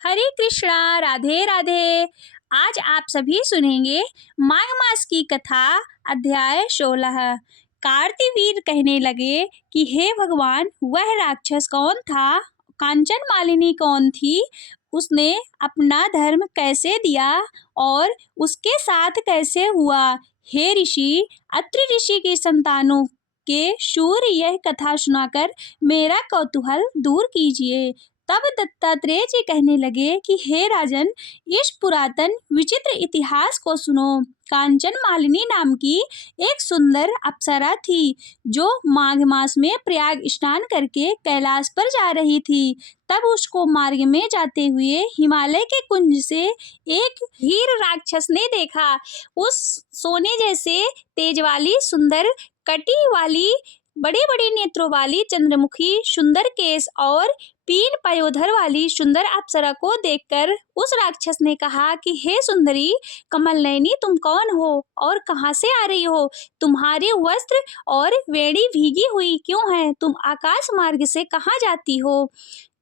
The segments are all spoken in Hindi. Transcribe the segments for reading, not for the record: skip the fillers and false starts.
हरे कृष्णा, राधे राधे। आज आप सभी सुनेंगे माघ मास की कथा, अध्याय 16। कार्तिवीर कहने लगे कि हे भगवान, वह राक्षस कौन था? कांचन मालिनी कौन थी? उसने अपना धर्म कैसे दिया और उसके साथ कैसे हुआ? हे ऋषि, अत्रि ऋषि की संतानों के शूर, यह कथा सुनाकर मेरा कौतूहल दूर कीजिए। तब दत्तात्रेय जी कहने लगे कि हे राजन, इस पुरातन विचित्र इतिहास को सुनो। कांचन मालिनी नाम की एक सुंदर अप्सरा थी जो माघ मास में प्रयाग स्नान करके कैलाश पर जा रही थी। तब उसको मार्ग में जाते हुए हिमालय के कुंज से एक हीर राक्षस ने देखा। उस सोने जैसे तेज वाली, सुंदर कटी वाली, बड़े बड़े नेत्रों वाली, चंद्रमुखी, सुंदर केश और पीन पयोधर वाली सुंदर अप्सरा को देखकर उस राक्षस ने कहा कि हे सुंदरी कमल नयनी, तुम कौन हो और कहाँ से आ रही हो? तुम्हारे वस्त्र और वेणी भीगी हुई क्यों है? तुम आकाश मार्ग से कहाँ जाती हो?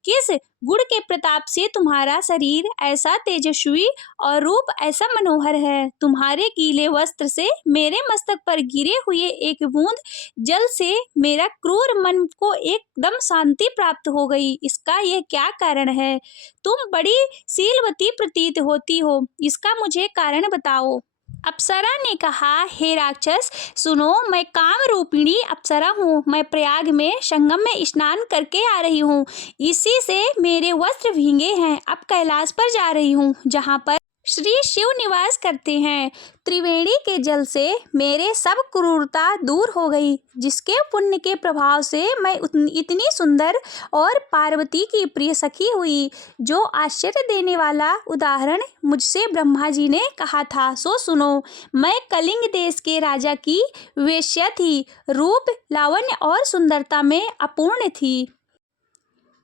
किस गुण के प्रताप से तुम्हारा शरीर ऐसा तेजस्वी और रूप ऐसा मनोहर है? तुम्हारे गीले वस्त्र से मेरे मस्तक पर गिरे हुए एक बूंद जल से मेरा क्रूर मन को एकदम शांति प्राप्त हो गई। इसका यह क्या कारण है? तुम बड़ी शीलवती प्रतीत होती हो, इसका मुझे कारण बताओ। अप्सरा ने कहा, हे राक्षस सुनो, मैं काम रूपिणी अप्सरा हूँ। मैं प्रयाग में संगम में स्नान करके आ रही हूँ। इसी से मेरे वस्त्र भीगे हैं। अब कैलाश पर जा रही हूँ, जहाँ पर श्री शिव निवास करते हैं। त्रिवेणी के जल से मेरे सब क्रूरता दूर हो गई, जिसके पुण्य के प्रभाव से मैं इतनी सुंदर और पार्वती की प्रिय सखी हुई। जो आश्चर्य देने वाला उदाहरण मुझसे ब्रह्मा जी ने कहा था, सो सुनो। मैं कलिंग देश के राजा की वेश्या थी। रूप, लावण्य और सुंदरता में अपूर्ण थी।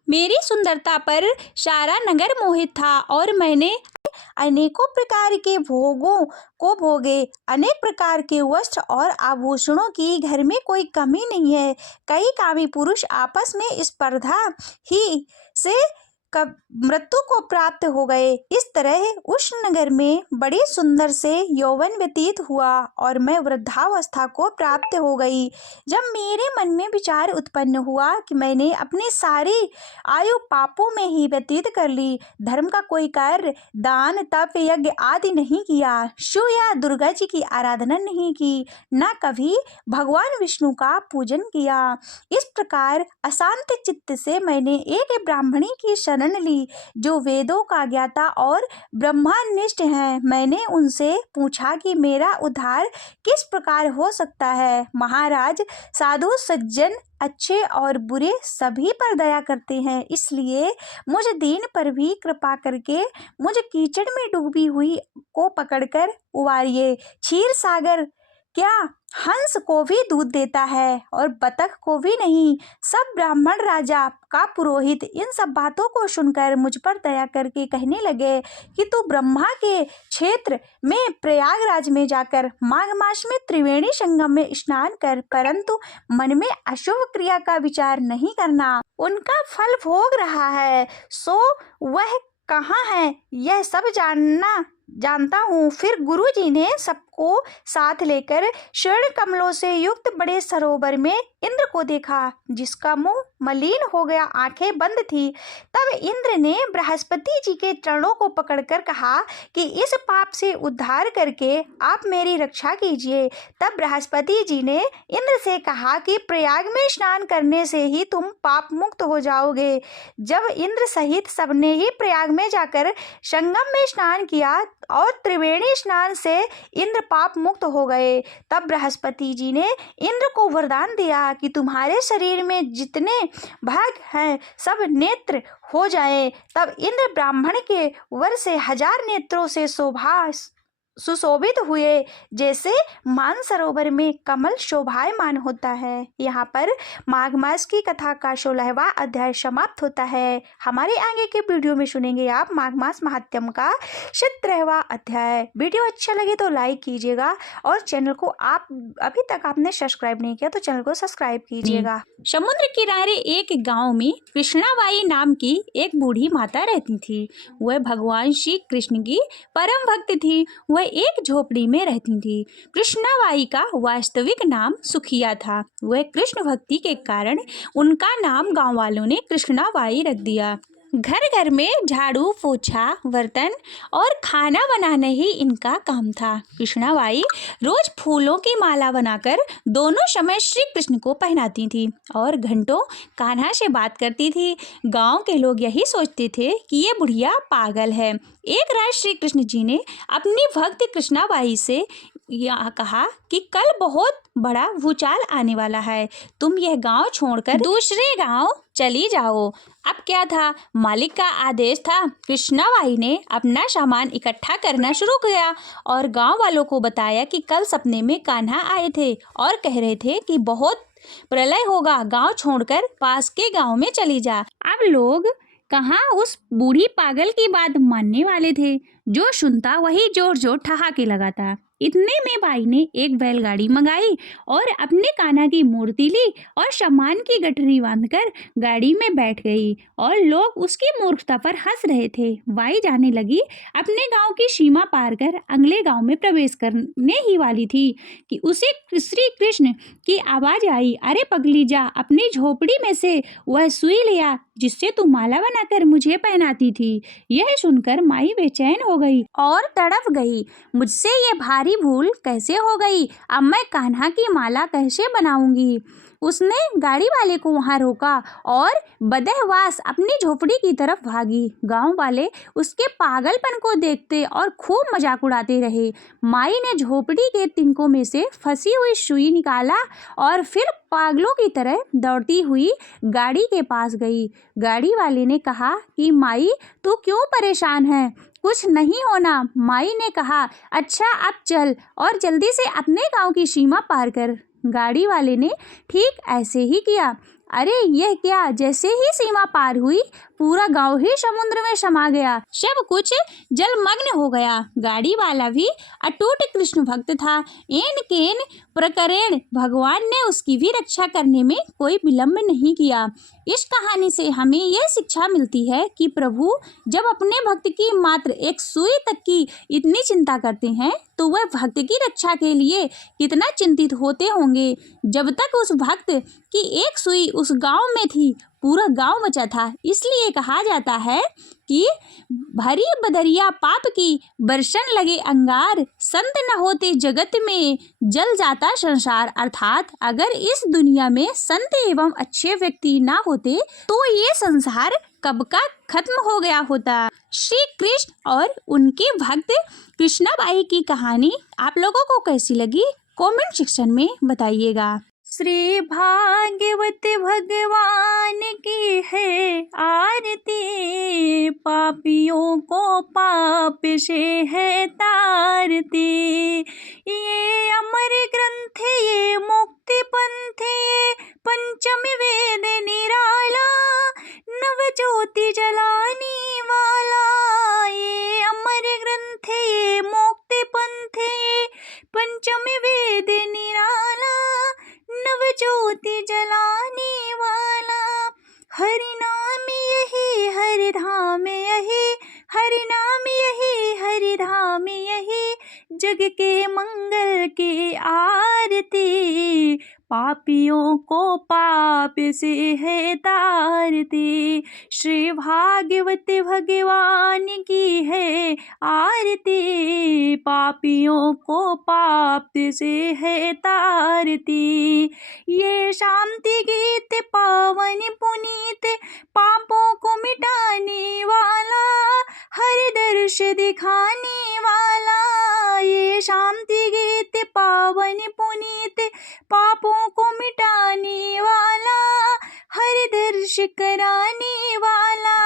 मेरी सुंदरता पर सारा नगर मोहित था और मैंने अनेकों प्रकार के भोगों को भोगे। अनेक प्रकार के वस्त्र और आभूषणों की घर में कोई कमी नहीं है। कई कामी पुरुष आपस में स्पर्धा ही से मृत्यु को प्राप्त हो गए। इस तरह उस नगर में बड़ी सुंदर से यौवन व्यतीत हुआ और मैं वृद्धावस्था को प्राप्त हो गई। जब मेरे मन में विचार उत्पन्न हुआ कि मैंने अपनी सारी आयु पापों में ही व्यतीत कर ली, धर्म का कोई कार्य, दान, तप, यज्ञ आदि नहीं किया, शिव या दुर्गा जी की आराधना नहीं की, न कभी भगवान विष्णु का पूजन किया। इस प्रकार अशांत चित्त से मैंने एक ब्राह्मणी की शरण ली जो वेदों का ज्ञाता और ब्रह्मनिष्ठ है। मैंने उनसे पूछा कि मेरा उद्धार किस प्रकार हो सकता है। महाराज, साधु सज्जन अच्छे और बुरे सभी पर दया करते हैं, इसलिए मुझ दीन पर भी कृपा करके मुझ कीचड़ में डूबी हुई को पकड़कर उबारिए। क्षीर सागर क्या हंस को भी दूध देता है और बतख को भी नहीं? सब ब्राह्मण राजा का पुरोहित इन सब बातों को सुनकर मुझ पर दया करके कहने लगे कि तू ब्रह्मा के क्षेत्र में प्रयागराज में जाकर माघ मास में त्रिवेणी संगम में स्नान कर, परंतु मन में अशुभ क्रिया का विचार नहीं करना। उनका फल भोग रहा है, सो वह कहाँ है यह सब जानता हूँ। फिर गुरु जी ने सबको साथ लेकर स्वर्ण कमलों से युक्त बड़े सरोवर में इंद्र को देखा, जिसका मुंह मलिन हो गया, आंखें बंद थी। तब इंद्र ने बृहस्पति जी के चरणों को पकड़कर कहा कि इस पाप से उद्धार करके आप मेरी रक्षा कीजिए। तब बृहस्पति जी ने इंद्र से कहा कि प्रयाग में स्नान करने से ही तुम पाप मुक्त हो जाओगे। जब इंद्र सहित सबने ही प्रयाग में जाकर संगम में स्नान किया और त्रिवेणी स्नान से इंद्र पाप मुक्त हो गए, तब बृहस्पति जी ने इंद्र को वरदान दिया कि तुम्हारे शरीर में जितने भाग हैं सब नेत्र हो जाए। तब इंद्र ब्राह्मण के वर से 1000 नेत्रों से शोभा सुशोभित हुए, जैसे मानसरोवर में कमल शोभायमान होता है। यहाँ पर माघ मास की कथा का 16वां अध्याय समाप्त होता है। हमारे आगे के वीडियो में सुनेंगे आप माघ मास महात्म्य का 17वां अध्याय। वीडियो अच्छा लगे तो लाइक कीजिएगा और चैनल को आप अभी तक आपने सब्सक्राइब नहीं किया तो चैनल को सब्सक्राइब कीजिएगा। समुद्र किनारे एक गांव में कृष्णाबाई नाम की एक बूढ़ी माता रहती थी। वह भगवान श्री कृष्ण की परम भक्त थी। वह एक झोपड़ी में रहती थी। कृष्णाबाई का वास्तविक नाम सुखिया था। वह कृष्ण भक्ति के कारण उनका नाम गांव वालों ने कृष्णाबाई रख दिया। घर घर में झाड़ू पोछा बर्तन और खाना बनाना ही इनका काम था। कृष्णाबाई रोज फूलों की माला बनाकर दोनों समय श्री कृष्ण को पहनाती थी और घंटों कान्हा से बात करती थी। गांव के लोग यही सोचते थे कि ये बुढ़िया पागल है। एक रात श्री कृष्ण जी ने अपनी भक्त कृष्णाबाई से यह कहा कि कल बहुत बड़ा भूचाल आने वाला है, तुम यह गांव छोड़कर दूसरे गांव चली जाओ। अब क्या था, मालिक का आदेश था। कृष्णाबाई ने अपना सामान इकट्ठा करना शुरू किया और गांव वालों को बताया कि कल सपने में कान्हा आए थे और कह रहे थे कि बहुत प्रलय होगा, गांव छोड़कर पास के गांव में चली जा। अब लोग कहाँ उस बूढ़ी पागल की बात मानने वाले थे। जो सुनता वही जोर जोर ठहाके लगाता। इतने में बाई ने एक बैलगाड़ी मंगाई और अपने कान्हा की मूर्ति ली और सामान की गठरी बांधकर गाड़ी में बैठ गई और लोग उसकी मूर्खता पर हंस रहे थे। बाई जाने लगी। अपने गांव की सीमा पार कर अगले गांव में प्रवेश करने ही वाली थी कि उसे श्री कृष्ण की आवाज आई, अरे पगली जा, अपनी झोपड़ी में से वह सुई लिया जिससे तू माला बनाकर मुझे पहनाती थी। यह सुनकर माई बेचैन हो गई और तड़प गई। मुझसे ये भारी भूल कैसे हो गई, अब मैं कान्हा की माला कैसे बनाऊंगी। उसने गाड़ी वाले को वहां रोका और बदहवास अपनी झोपड़ी की तरफ भागी। गांव वाले उसके पागलपन को देखते और खूब मजाक उड़ाते रहे। माई ने झोपड़ी के तिनकों में से फंसी हुई सुई निकाला और फिर पागलों की तरह दौड़ती हुई गाड़ी के पास गई। गाड़ी वाले ने कहा कि माई तू क्यों परेशान है, कुछ नहीं होना। माई ने कहा, अच्छा अब चल और जल्दी से अपने गांव की सीमा पार कर। गाड़ी वाले ने ठीक ऐसे ही किया। अरे यह क्या, जैसे ही सीमा पार हुई पूरा गांव ही समुद्र में समा गया। सब कुछ जलमग्न हो गया। गाड़ी वाला भी अटूट कृष्ण भक्त था। एन केन प्रकरण भगवान ने उसकी भी रक्षा करने में कोई विलंब नहीं किया। इस कहानी से हमें यह शिक्षा मिलती है कि प्रभु जब अपने भक्त की मात्र एक सुई तक की इतनी चिंता करते हैं तो वह भक्त की रक्षा के लिए कितना चिंतित होते होंगे। जब तक उस भक्त की एक सुई उस गांव में थी पूरा गांव बचा था। इसलिए कहा जाता है कि भरी बदरिया पाप की बरसन लगे अंगार, संत न होते जगत में जल जाता संसार। अर्थात अगर इस दुनिया में संत एवं अच्छे व्यक्ति ना होते तो ये संसार कब का खत्म हो गया होता। श्री कृष्ण और उनके भक्त कृष्णाबाई की कहानी आप लोगों को कैसी लगी कमेंट सेक्शन में बताइएगा। श्री भागवत भगवान की है आरती, पापियों को पाप से है तारती। ये अमर ग्रंथ ये मुक्ति पंथ ये पंचम वेद निराला, नव ज्योति जलाने वाला। ये अमर ग्रंथ ये मुक्ति पंथ ये पंचम वेद निराला, नव ज्योति जलाने वाला। हरि नाम यही हरि धाम यही, हरि नाम यही हरि धाम यही, जग के मंगल की आरती, पापियों को पाप से है तारती। श्री भागवत भगवान की है आरती, पापियों को पाप से है तारती। ये शांति गीत पावन पुनीत, पापों को मिटाने वाला, हर दर्श दिखाने वाला। ये शांति गीत पावन पुनीत, पापों को मिटाने वाला, हर दर्श कराने वाला।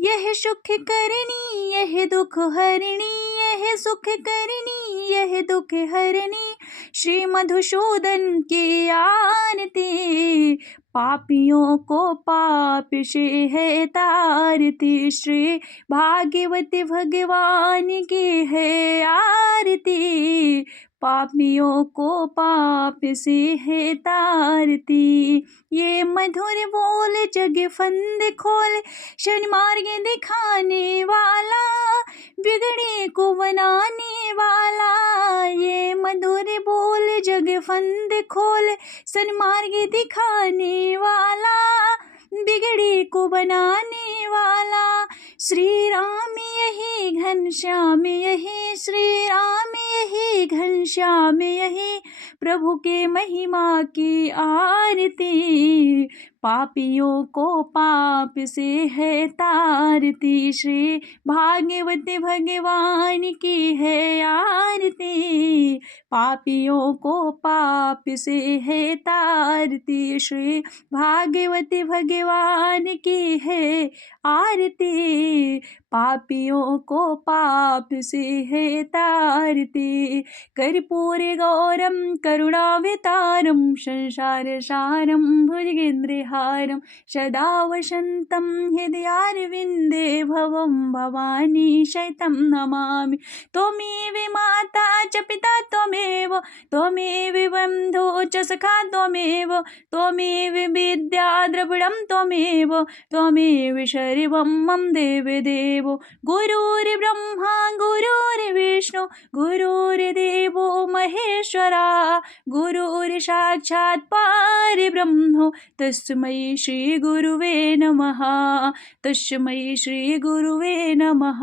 यह सुख करनी यह दुख हरणी, यह सुख करनी यह दुख हरनी, श्री मधुसूदन की आरती, पापियों को पाप से है तारती, श्री भागवत भगवान की है आरती, पापियों को पाप से है तारती। ये मधुर बोल जग फंद खोल, सन्मार्ग दिखाने वाला, बिगड़े को बनाने वाला। ये मधुर बोल जग फंद खोल, सन्मार्ग दिखाने वाला, बिगड़े को बनाने वाला। श्री राम यही घनश्याम यही, श्री राम यही घनश्याम यही, प्रभु के महिमा की आरती, पापियों को पाप से है तारती, श्री भागवत भगवान की है आरती, पापियों को पाप से है तारती, श्री भागवत भगवान की है आरती, पापियों को पाप से है तारती। कर्पूर गौरम करुणावतारम, संसार सारम भुजगेन्द्रहारम, सदा वसन्तं हृदयारविन्दे भवं भवानी शैतं नमामि। त्वमेव माता च पिता त्वमेव, त्वमेव बन्धो च सखा त्वमेव, त्वमेव विद्या द्रविणं त्वमेव, त्वमेव सर्वं मम देवदेवो। गुरुर्ब्रह्मा गुरुर्विष्णु गुरुर्देवो महेश्वरा, गुरुर्साक्षात् परब्रह्म, तस्मै श्री गुरुवे नमः, तस्मै श्री गुरुवे नमः।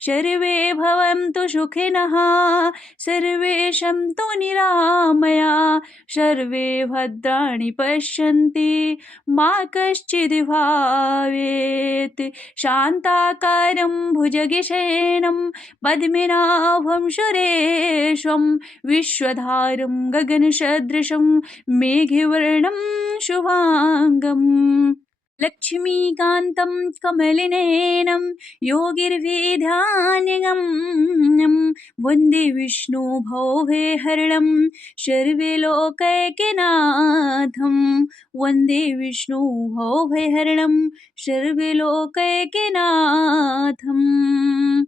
सर्वे भवन्तु सुखिनः, सर्वे सन्तु निरामया, सर्वे भद्राणि पश्यन्ति मा कश्चिद् भावेत्। शान्ताकारं भुजगशयनं पद्मनाभं सुरेशं, विश्वधारं गगनसदृशं मेघवर्णं शुभांगम्। लक्ष्मीकान्तं कमलनयनं योगिर्विध्यानगम्यं, वन्दे विष्णु भवभयहरणं सर्वलोकैकनाथं, वन्दे विष्णु भवभयहरणं सर्वलोकैकनाथम्।